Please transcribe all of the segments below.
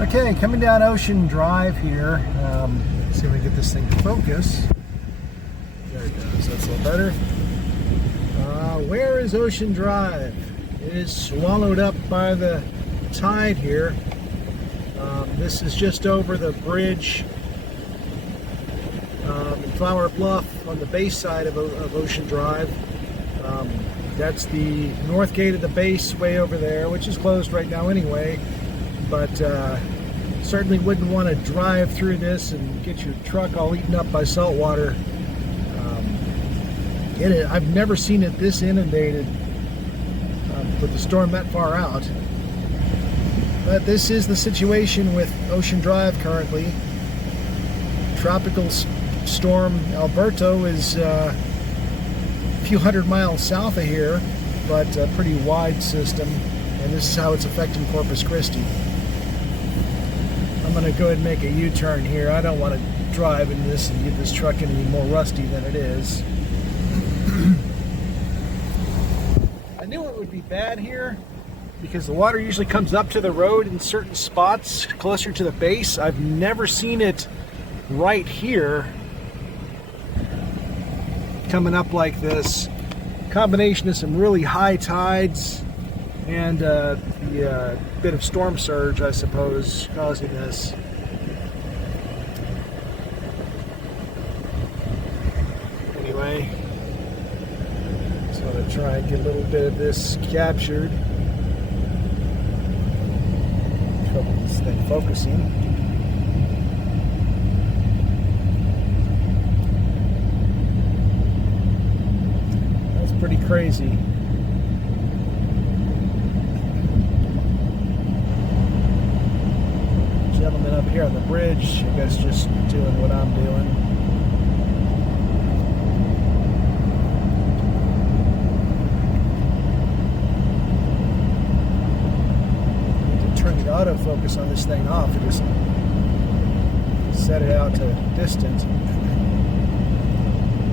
Okay, coming down Ocean Drive here. See if we can get this thing to focus. There it goes. That's a little better. Where is Ocean Drive? It is swallowed up by the tide here. This is just over the bridge in Flower Bluff on the base side of Ocean Drive. That's the north gate of the base way over there, which is closed right now anyway. But certainly wouldn't want to drive through this and get your truck all eaten up by salt water. I've never seen it this inundated with the storm that far out. But this is the situation with Ocean Drive currently. Tropical storm Alberto is a few hundred miles south of here, but a pretty wide system, and this is how it's affecting Corpus Christi. I'm going to go ahead and make a U-turn here. I don't want to drive in this and get this truck any more rusty than it is. I knew it would be bad here because the water usually comes up to the road in certain spots closer to the base. I've never seen it right here coming up like this. Combination of some really high tides and the bit of storm surge, I suppose, causing this. Anyway, so I'm going to try and get a little bit of this captured. Trouble with this thing focusing. That's pretty crazy. Gentleman up here on the bridge, I guess, just doing what I'm doing. Need to turn the autofocus on this thing off and just set it out to distant.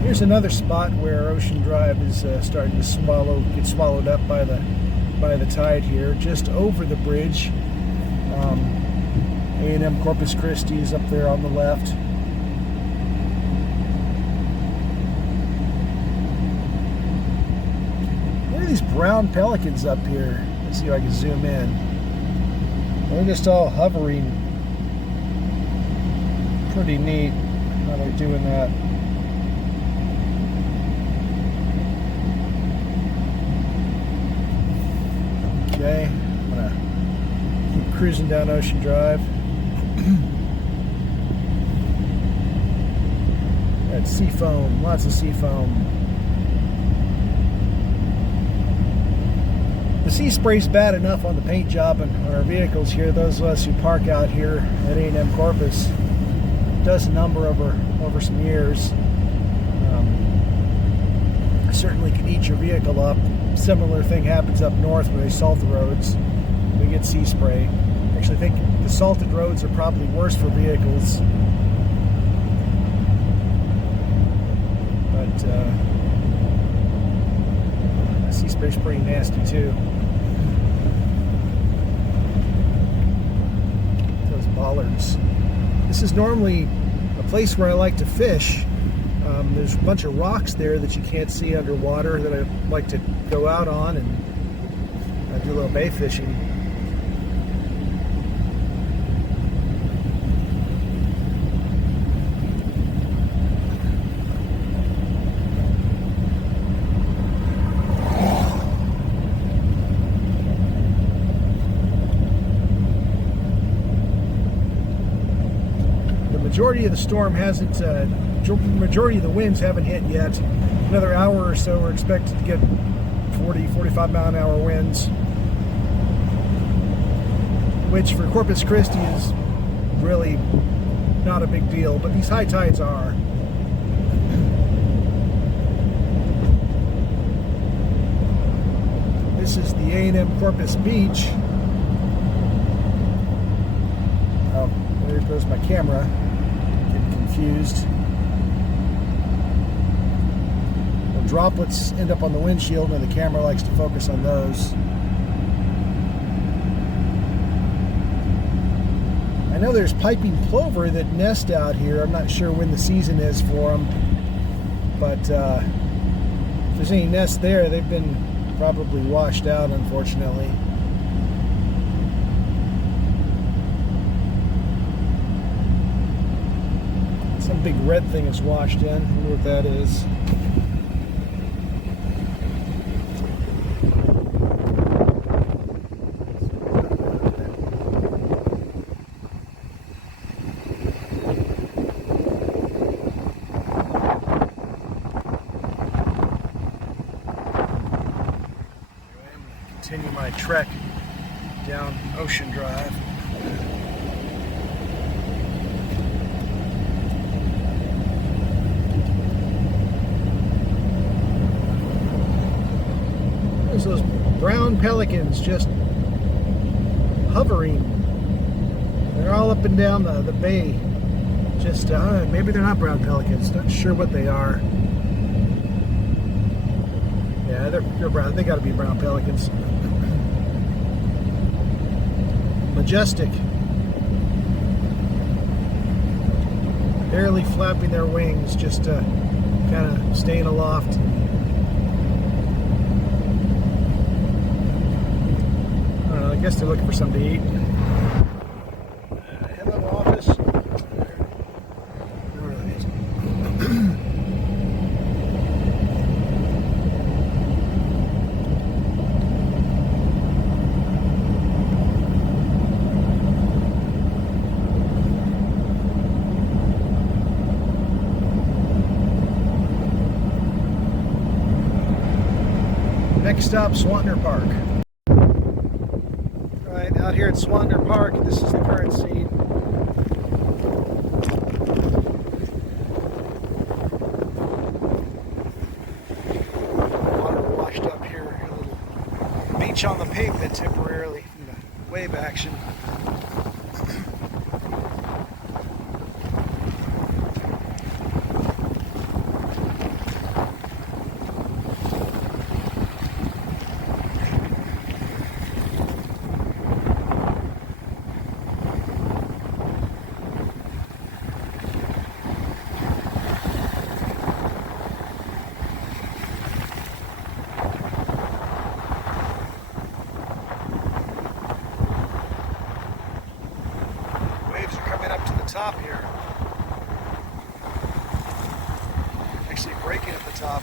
Here's another spot where Ocean Drive is starting to get swallowed up by the tide here, just over the bridge. A&M Corpus Christi is up there on the left. Look at these brown pelicans up here. Let's see if I can zoom in. They're just all hovering. Pretty neat how they're doing that. Okay, I'm gonna keep cruising down Ocean Drive. Got sea foam, lots of sea foam. The sea spray's bad enough on the paint job and on our vehicles here. Those of us who park out here at A&M Corpus, does a number over some years. Certainly can eat your vehicle up. Similar thing happens up north where they salt the roads. We get sea spray. Actually, I think the salted roads are probably worse for vehicles. But sea spray's pretty nasty too. Those bollards. This is normally a place where I like to fish. There's a bunch of rocks there that you can't see underwater that I like to go out on and do a little bay fishing. The majority of the storm hasn't, majority of the winds haven't hit yet. Another hour or so we're expected to get 40, 45 mile an hour winds, which for Corpus Christi is really not a big deal, but these high tides are. This is the A&M Corpus Beach. Oh, there goes my camera. Getting confused. The droplets end up on the windshield and the camera likes to focus on those. I know there's piping plover that nest out here. I'm not sure when the season is for them, but if there's any nests there, they've been probably washed out, unfortunately. Some big red thing is washed in. I wonder what that is. Continue my trek down Ocean Drive. There's those brown pelicans just hovering. They're all up and down the bay. Just maybe they're not brown pelicans. Not sure what they are. Yeah, they're brown. They got to be brown pelicans. Majestic. Barely flapping their wings, just kind of staying aloft. I don't know, I guess they're looking for something to eat. Hello, office. Next stop, Swantner Park. All right, out here at Swantner Park, this is the current scene. Water washed up here, a little beach on the pavement temporarily from the wave action. Top here. Actually breaking at the top.